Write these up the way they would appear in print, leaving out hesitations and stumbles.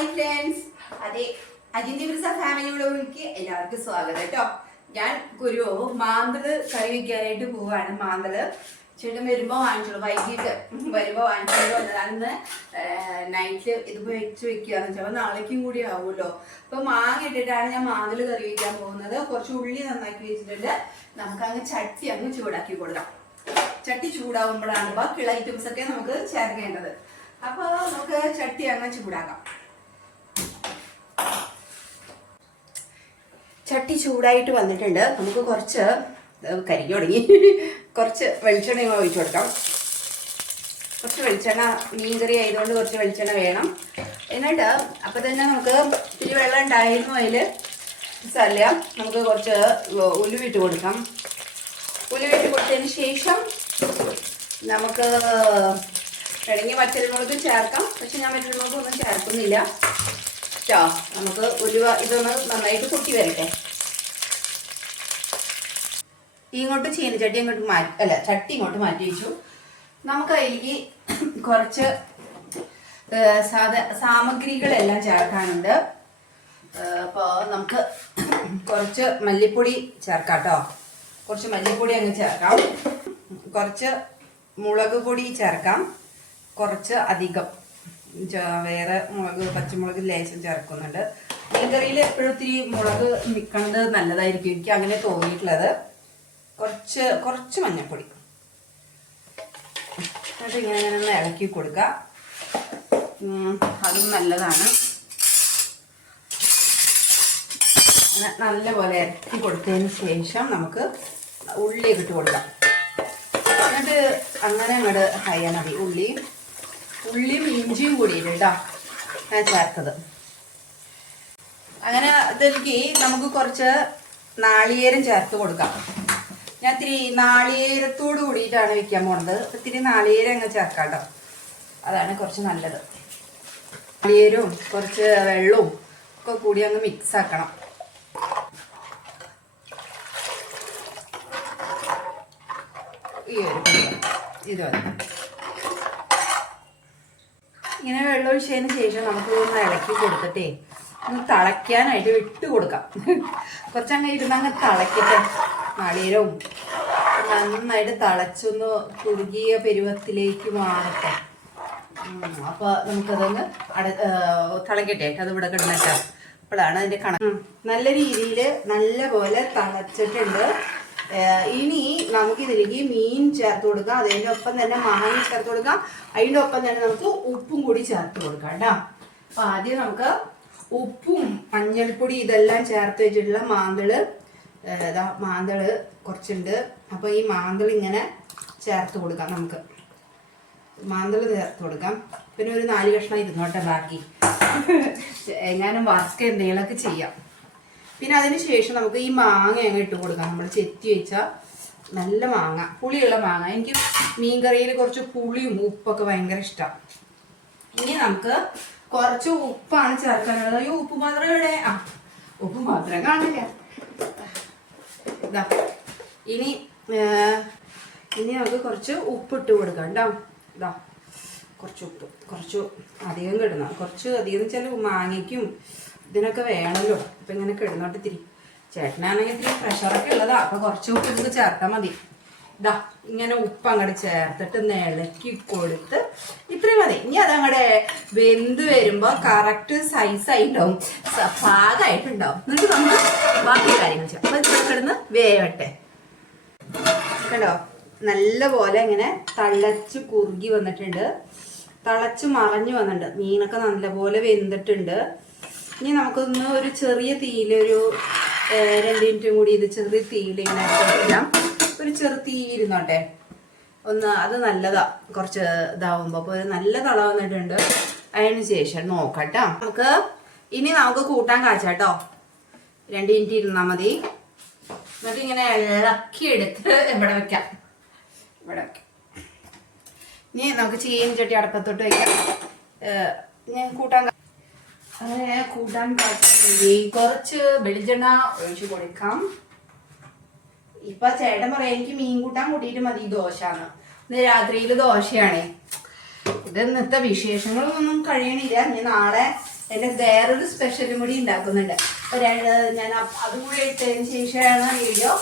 Hi friends, അതെ അജിന്റെ family വ്ലോഗിലേക്ക് എല്ലാവർക്കും സ്വാഗതം കേട്ടോ. ഞാൻ ഒരു മാന്തള് കറി വയ്ക്കാനായിട്ട് പോവാണ്. മാന്തള് ചേട്ടൻ വരുമ്പോ വാങ്ങിച്ചോളൂ, വൈകിട്ട് വരുമ്പോ വാങ്ങിച്ചോളൂ. അന്ന് നൈറ്റ് ഇത് വെച്ച് വെക്കുകയെന്ന് വെച്ചാൽ നാളേക്കും കൂടി ആവുമല്ലോ. അപ്പൊ മാങ്ങ ഇട്ടിട്ടാണ് ഞാൻ മാന്തള് കറി വയ്ക്കാൻ പോകുന്നത്. കുറച്ച് ഉള്ളി നന്നാക്കി വെച്ചിട്ടുണ്ട്. നമുക്കങ്ങ് ചട്ടി അങ്ങ് ചൂടാക്കി കൊടുക്കാം. ചട്ടി ചൂടാവുമ്പോഴാണ് ബാക്കിയുള്ള ഐറ്റംസ് ഒക്കെ നമുക്ക് ചേർക്കേണ്ടത്. അപ്പൊ നമുക്ക് ചട്ടി അങ്ങ് ചൂടാക്കാം. ചട്ടി ചൂടായിട്ട് വന്നിട്ടുണ്ട്. നമുക്ക് കുറച്ച് കരിഞ്ഞു തുടങ്ങി. കുറച്ച് വെളിച്ചെണ്ണ ഒഴിച്ചു കൊടുക്കാം. കുറച്ച് വെളിച്ചെണ്ണ, മീൻകറി ആയതുകൊണ്ട് കുറച്ച് വെളിച്ചെണ്ണ വേണം. എന്നിട്ട് അപ്പൊ തന്നെ നമുക്ക് ഇത്തിരി വെള്ളം ഉണ്ടായിരുന്നു. അതില് സ്ഥല നമുക്ക് കുറച്ച് ഉലുവിട്ട് കൊടുക്കാം. ഉലുവിട്ട് കൊടുത്തതിന് ശേഷം നമുക്ക് വേണമെങ്കിൽ വറ്റൽമുളക് ചേർക്കാം. പക്ഷെ ഞാൻ വറ്റൽമുളക് ഒന്നും ചേർക്കുന്നില്ല കേട്ടോ. നമുക്ക് ഉലുവ ഇതൊന്ന് നന്നായിട്ട് പൊട്ടി വരട്ടെ. ഇങ്ങോട്ട് ചീനച്ചട്ടി ഇങ്ങോട്ട് ചട്ടി ഇങ്ങോട്ട് മാറ്റി വെച്ചു. നമുക്ക് അതിലേക്ക് കുറച്ച് സാമഗ്രികളെല്ലാം ചേർക്കാനുണ്ട്. അപ്പോൾ നമുക്ക് കുറച്ച് മല്ലിപ്പൊടി ചേർക്കാം കേട്ടോ. കുറച്ച് മല്ലിപ്പൊടി അങ്ങ് ചേർക്കാം. കുറച്ച് മുളക് പൊടി ചേർക്കാം. കുറച്ച് അധികം വേറെ മുളക്, പച്ചമുളക് ലേശം ചേർക്കുന്നുണ്ട്. മീൻകറിയിൽ എപ്പോഴും ഇത്തിരി മുളക് നിൽക്കുന്നത് നല്ലതായിരിക്കും, എനിക്ക് അങ്ങനെ തോന്നിയിട്ടുള്ളത്. കുറച്ച് മഞ്ഞൾപ്പൊടി എന്നിട്ട് ഇങ്ങനെ ഒന്ന് ഇളക്കി കൊടുക്കുക. അതും നല്ലതാണ്. നല്ലപോലെ ഇറക്കി കൊടുത്തതിന് ശേഷം നമുക്ക് ഉള്ളി ഇട്ട് കൊടുക്കാം. എന്നിട്ട് അങ്ങനെ അങ്ങോട്ട് ഹയ്യാൻ മതി. ഉള്ളിയും ഇഞ്ചിയും കൂടിയിട്ട് കേട്ടോ ഞാൻ ചേർത്തത്. അങ്ങനെ ഇതിലേക്ക് നമുക്ക് കുറച്ച് നാളികേരം ചേർത്ത് കൊടുക്കാം. ഞാൻ ഇത്തിരി നാളികേരത്തോട് കൂടിയിട്ടാണ് വെക്കാൻ പോണത്. ഇത്തിരി നാളികേരം അങ്ങ് ചേർക്കാം കേട്ടോ. അതാണ് കുറച്ച് നല്ലത്. നാളികേരവും കുറച്ച് വെള്ളവും ഒക്കെ കൂടി അങ്ങ് മിക്സ് ആക്കണം. ഇത് ഇങ്ങനെ വെള്ളം ഒഴിച്ചതിന് ശേഷം നമുക്ക് ഒന്ന് ഇളക്കി കൊടുത്തിട്ടേ ഒന്ന് തിളയ്ക്കാനായിട്ട് വിട്ട് കൊടുക്കാം. കുറച്ചങ്ങ് ഇരുന്നങ്ങ് തിളക്കട്ടെ. നാളികേരവും നന്നായിട്ട് തിളച്ചൊന്ന് കുറുകിയ പരുവത്തിലേക്ക് മാറട്ടെ. അപ്പൊ നമുക്കതൊന്ന് തിളക്കട്ടെ. അത് ഇവിടെ കിടന്നിട്ട് അപ്പോഴാണ് അതിന്റെ കണക്ക്. നല്ല രീതിയിൽ നല്ല പോലെ തിളച്ചിട്ടുണ്ട്. ഇനി നമുക്ക് ഇതിലേക്ക് മീൻ ചേർത്ത് കൊടുക്കാം. അതിൻ്റെ ഒപ്പം തന്നെ മാങ്ങ ചേർത്ത് കൊടുക്കാം. അതിൻ്റെ ഒപ്പം തന്നെ നമുക്ക് ഉപ്പും കൂടി ചേർത്ത് കൊടുക്കാം കേട്ടോ. അപ്പൊ ആദ്യം നമുക്ക് ഉപ്പും മഞ്ഞൾപ്പൊടി ഇതെല്ലാം ചേർത്ത് വെച്ചിട്ടുള്ള മാന്തള് കുറച്ചുണ്ട്. അപ്പൊ ഈ മാന്തൾ ഇങ്ങനെ ചേർത്ത് കൊടുക്കാം. നമുക്ക് മാന്തള് ചേർത്ത് കൊടുക്കാം. പിന്നെ ഒരു 4 കഷ്ണം ഇരുന്നോട്ടെ, ബാക്കി എങ്ങാനും വർക്ക് എന്തെങ്കിലുമൊക്കെ ചെയ്യാം. പിന്നെ അതിന് ശേഷം നമുക്ക് ഈ മാങ്ങ അങ്ങ് ഇട്ട് കൊടുക്കാം. നമ്മൾ ചെത്തി വെച്ച നല്ല മാങ്ങ, പുളിയുള്ള മാങ്ങ. എനിക്ക് മീൻകറിയിൽ കുറച്ച് പുളിയും ഉപ്പൊക്കെ ഭയങ്കര ഇഷ്ടമാണ്. ഇനി നമുക്ക് കുറച്ച് ഉപ്പാണ് ചേർക്കാനുള്ളത്. ഈ ഉപ്പ് മാത്രം ഇവിടെ ഉപ്പ് മാത്രം കാണില്ല. ഇതാ ഇനി നമുക്ക് കുറച്ച് ഉപ്പിട്ട് കൊടുക്കാം കേട്ടോ. ഇതാ കുറച്ച് ഉപ്പ്, കുറച്ച് അധികം കിടണം. കുറച്ച് അധികം വെച്ചാൽ മാങ്ങയ്ക്കും ഇതിനൊക്കെ വേണമല്ലോ. ഇപ്പം ഇങ്ങനെ കിടന്നോട്ട് ഇത്തിരി. ചേട്ടനാണെങ്കിൽ ഇത്തിരി പ്രഷറൊക്കെ ഉള്ളതാ. അപ്പം കുറച്ച് ഉപ്പ് ഇതിന് ചേർത്താൽ മതി. ഇതാ ഇങ്ങനെ ഉപ്പ് അങ്ങോട്ട് ചേർത്തിട്ട് ഇളക്കി കൊടുത്ത് ഇത്രയും മതി. ഇനി അതങ്ങടെ വെന്ത് വരുമ്പോൾ കറക്റ്റ് സൈസായിട്ടുണ്ടാവും, പാകമായിട്ടുണ്ടാവും. എന്നിട്ട് നമ്മൾ ബാക്കി കാര്യങ്ങൾ ചെയ്യാം. അപ്പം ഇവിടെ കിടന്ന് വേവട്ടെ. കണ്ടോ, നല്ല പോലെ ഇങ്ങനെ തിളച്ച് കുറുകി വന്നിട്ടുണ്ട്. തിളച്ച് മറഞ്ഞു വന്നിട്ടുണ്ട്. മീനൊക്കെ നല്ലപോലെ വെന്തിട്ടുണ്ട്. ഇനി നമുക്കൊന്ന് ഒരു ചെറിയ തീയിലൊരു 2 മിനിറ്റും കൂടി ഇത് ചെറിയ തീയിൽ ഇങ്ങനെ ഇടാം. ഒരു ചെറു തീയിരുന്നോട്ടെ ഒന്ന്. അത് നല്ലതാ. കുറച്ച് ഇതാവുമ്പോ അപ്പോൾ ഒരു നല്ല തള വന്നിട്ടുണ്ട്. അതിന് ശേഷം നോക്കട്ടോ. നമുക്ക് കൂട്ടാൻ കാച്ചാട്ടോ. 2 മിനിറ്റ് ഇരുന്നാൽ മതി. എന്നിട്ട് ഇങ്ങനെ ഇളക്കി എടുത്ത് ഇവിടെ വെക്കാം. ഇനി നമുക്ക് ചീനച്ചട്ടി അടക്കത്തോട്ട് വെക്കാം. ഞാൻ കൂട്ടാൻ കാച്ചാൻ വേണ്ടി കുറച്ച് വെളിച്ചെണ്ണ ഒഴിച്ചു കൊടുക്കാം. ഇപ്പൊ ചേട്ടൻ പറയാം എനിക്ക് മീൻ കൂട്ടാൻ കൂട്ടിയിട്ട് മതി ദോശന്ന്. ഇന്ന് രാത്രിയിൽ ദോശയാണേ. ഇത് ഇന്നത്തെ വിശേഷങ്ങളൊന്നും കഴിയണില്ല. ഇനി നാളെ എൻ്റെ വേറൊരു സ്പെഷ്യലും കൂടി ഉണ്ടാക്കുന്നുണ്ട്. അപ്പോൾ ഞാൻ അതും കൂടി ഇട്ടതിന് ശേഷമാണ് വീഡിയോ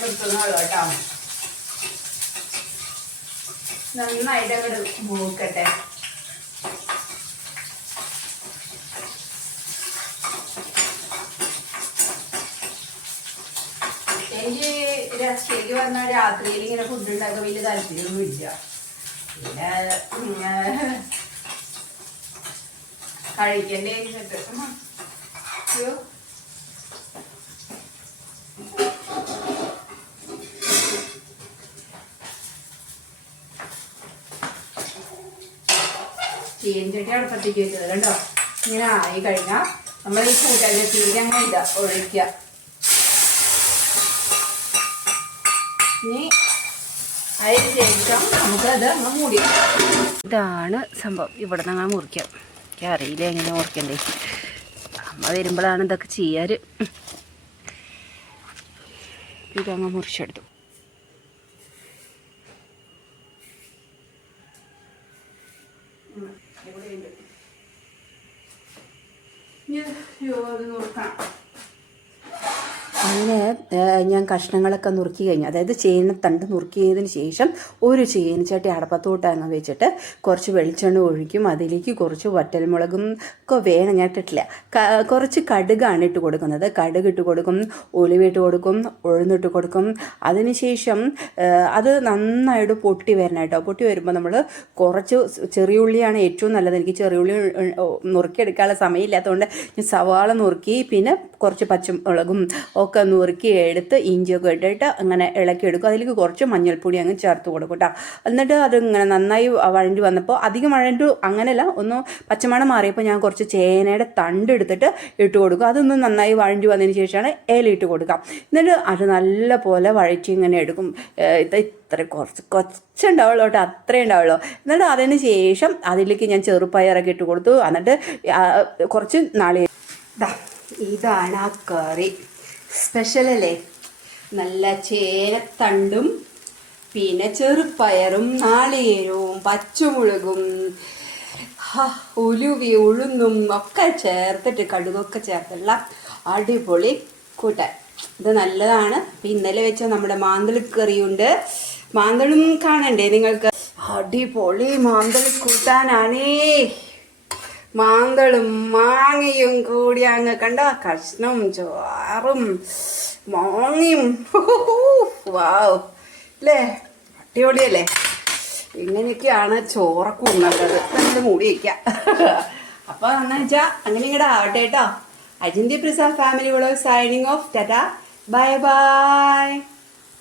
നിർത്തുന്നുള്ളൂ കേട്ടോ. നന്നായിട്ട് അങ്ങോട്ട് മൂക്കട്ടെ. എനിക്ക് ശരിക്കും പറഞ്ഞാൽ രാത്രിയിൽ ഇങ്ങനെ ഫുഡ് ഉണ്ടാക്കാൻ വലിയ താല്പര്യമൊന്നും ഇല്ല. പിന്നെ കഴിക്കണ്ടേ വെച്ചിട്ട് ചീനച്ചട്ടി അടുപ്പത്തേക്ക് വെച്ചത് കണ്ടോ. ഇങ്ങനെ ആയി കഴിഞ്ഞാൽ നമ്മൾ ഈ കൂട്ടത്തിലേക്ക് അങ്ങനെ ഇതാ ഒഴിക്കുക. ഇനി അതിന് ശേഷം നമുക്കത് അങ്ങ് മൂടി. ഇതാണ് സംഭവം. ഇവിടെ നിന്ന് അങ്ങനെ മുറിക്കാം. എനിക്ക് അറിയില്ല എങ്ങനെ മുറിക്കണ്ടേ. അമ്മ വരുമ്പോഴാണ് ഇതൊക്കെ ചെയ്യാറ്. ഇതങ്ങ് മുറിച്ചെടുത്തു. അങ്ങനെ ഞാൻ കഷ്ണങ്ങളൊക്കെ നുറുക്കി കഴിഞ്ഞു. അതായത് ചേനത്തണ്ട് നുറുക്കിയതിന് ശേഷം ഒരു ചീനച്ചട്ടി അടപ്പത്തോട്ടങ്ങ് വെച്ചിട്ട് കുറച്ച് വെളിച്ചെണ്ണ ഒഴിക്കും. അതിലേക്ക് കുറച്ച് വറ്റൽമുളകും ഒക്കെ വേണം, ഞാൻ ഇട്ടിട്ടില്ല. കുറച്ച് കടുകാണ് ഇട്ട് കൊടുക്കുന്നത്. കടുക് ഇട്ട് കൊടുക്കും, ഉലുവിട്ട് കൊടുക്കും, ഉഴുന്നിട്ട് കൊടുക്കും. അതിനുശേഷം അത് നന്നായിട്ട് പൊട്ടി വരണം കേട്ടോ. പൊട്ടി വരുമ്പോൾ നമ്മൾ കുറച്ച് ചെറിയ ഉള്ളിയാണ് ഏറ്റവും നല്ലത്. എനിക്ക് ചെറിയ ഉള്ളി നുറുക്കിയെടുക്കാനുള്ള സമയമില്ലാത്തതുകൊണ്ട് ഞാൻ സവാള നുറുക്കി, പിന്നെ കുറച്ച് പച്ചമുളകും ഒക്കെ നുറുക്കി എടുത്ത് ഇഞ്ചിയൊക്കെ ഇട്ടിട്ട് അങ്ങനെ ഇളക്കിയെടുക്കും. അതിലേക്ക് കുറച്ച് മഞ്ഞൾപ്പൊടി അങ്ങ് ചേർത്ത് കൊടുക്കും കേട്ടോ. എന്നിട്ട് അതിങ്ങനെ നന്നായി വഴണ്ടി വന്നപ്പോൾ, അധികം വഴണ്ടു അങ്ങനെയല്ല, ഒന്ന് പച്ചമണം മാറിയപ്പോൾ ഞാൻ കുറച്ച് ചേനയുടെ തണ്ട് എടുത്തിട്ട് ഇട്ട് കൊടുക്കും. അതൊന്ന് നന്നായി വഴണ്ടി വന്നതിന് ശേഷമാണ് ഇല ഇട്ട് കൊടുക്കാം. എന്നിട്ട് അത് നല്ല പോലെ വഴറ്റി ഇങ്ങനെ എടുക്കും. ഇത്ര കുറച്ചുണ്ടാവുള്ളൂ കേട്ടോ, അത്രേ ഉണ്ടാവുള്ളൂ. എന്നിട്ട് അതിന് ശേഷം അതിലേക്ക് ഞാൻ ചെറുപയറൊക്കെ ഇട്ട് കൊടുത്തു. എന്നിട്ട് കുറച്ച് ഇതാണ് ആ കറി. സ്പെഷ്യലല്ലേ. നല്ല ചേനത്തണ്ടും പിന്നെ ചെറുപ്പയറും നാളികേരവും പച്ചമുളകും ഉലുവി ഉഴുന്നും ഒക്കെ ചേർത്തിട്ട് കടുകൊക്കെ ചേർത്തുള്ള അടിപൊളി കൂട്ടാൻ. ഇത് നല്ലതാണ്. ഇന്നലെ വെച്ച നമ്മുടെ മാന്തളിക്കറിയുണ്ട്. മാന്തളും കാണണ്ടേ നിങ്ങൾക്ക്? അടിപൊളി മാന്തളി കൂട്ടാനാണേ. മാന്തളും മാങ്ങയും കൂടി അങ്ങ് കണ്ട, കഷ്ണവും ചോറും മാങ്ങയും. വാവ് അല്ലേ, അടിപൊളിയല്ലേ. ഇങ്ങനെയൊക്കെയാണ് ചോറൊക്കെ ഉണ്ടാക്കുന്നത്. നമ്മൾ മൂടി വയ്ക്കാം. അപ്പോൾ എന്ന് വെച്ചാൽ അങ്ങനെ ഇങ്ങോട്ട് ആവട്ടെ കേട്ടോ. അജിന്ത്യ Prasad family vlog signing off. Tata, bye by.